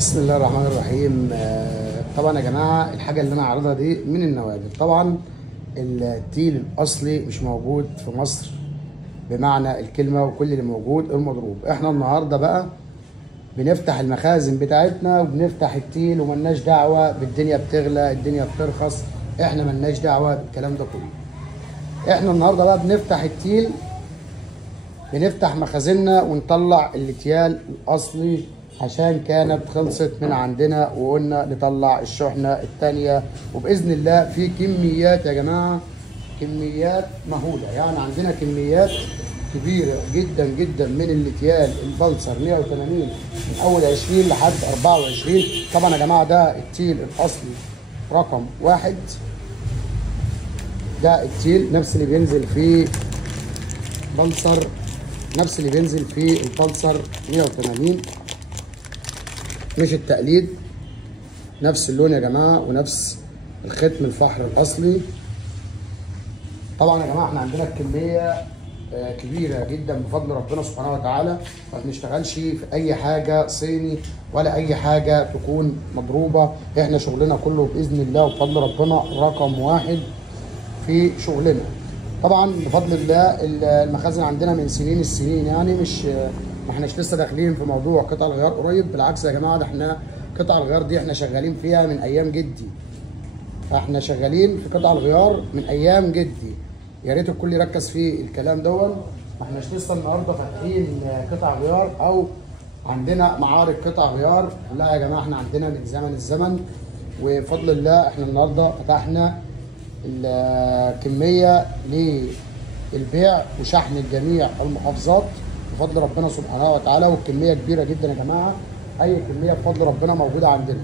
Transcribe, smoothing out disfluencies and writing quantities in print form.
بسم الله الرحمن الرحيم. طبعا يا جماعه الحاجه اللي انا عارضها دي من النوادر. طبعا التيل الاصلي مش موجود في مصر بمعنى الكلمه، وكل اللي موجود المضروب. احنا النهارده بقى بنفتح المخازن بتاعتنا وبنفتح التيل وملناش دعوه بالدنيا بتغلى الدنيا بترخص، احنا ملناش دعوه بالكلام ده كله. احنا النهارده بقى بنفتح التيل، بنفتح مخازننا ونطلع الاتيال الاصلي عشان كانت خلصت من عندنا وقلنا نطلع الشحنه الثانيه. وباذن الله في كميات يا جماعه، كميات مهوله، يعني عندنا كميات كبيره جدا جدا من الاتيال البلسر 180 من اول 20 لحد 24. طبعا يا جماعه ده التيل الاصلي رقم 1، ده التيل نفس اللي بينزل فيه بلسر، نفس اللي بينزل فيه البلسر 180، مش التقليد، نفس اللون يا جماعه ونفس الختم الفحر الاصلي. طبعا يا جماعه احنا عندنا الكميه كبيره جدا بفضل ربنا سبحانه وتعالى، ما بنشتغلش في اي حاجه صيني ولا اي حاجه تكون مضروبه. احنا شغلنا كله باذن الله وبفضل ربنا رقم 1 في شغلنا. طبعا بفضل الله المخازن عندنا من سنين السنين، يعني ما احناش لسه داخلين في موضوع قطع الغيار قريب، بالعكس يا جماعه ده احنا قطع الغيار دي احنا شغالين فيها من ايام جدي. فاحنا شغالين في قطع الغيار من ايام جدي، يا ريت الكل يركز في الكلام دون. ما احناش لسه النهارده فاتحين قطع غيار او عندنا معارض قطع غيار، لا يا جماعه احنا عندنا من زمن الزمن، وبفضل الله احنا النهارده فتحنا الكميه للبيع وشحن لجميع المحافظات بفضل ربنا سبحانه وتعالى، والكميه كبيره جدا يا جماعه، اي كميه بفضل ربنا موجوده عندنا.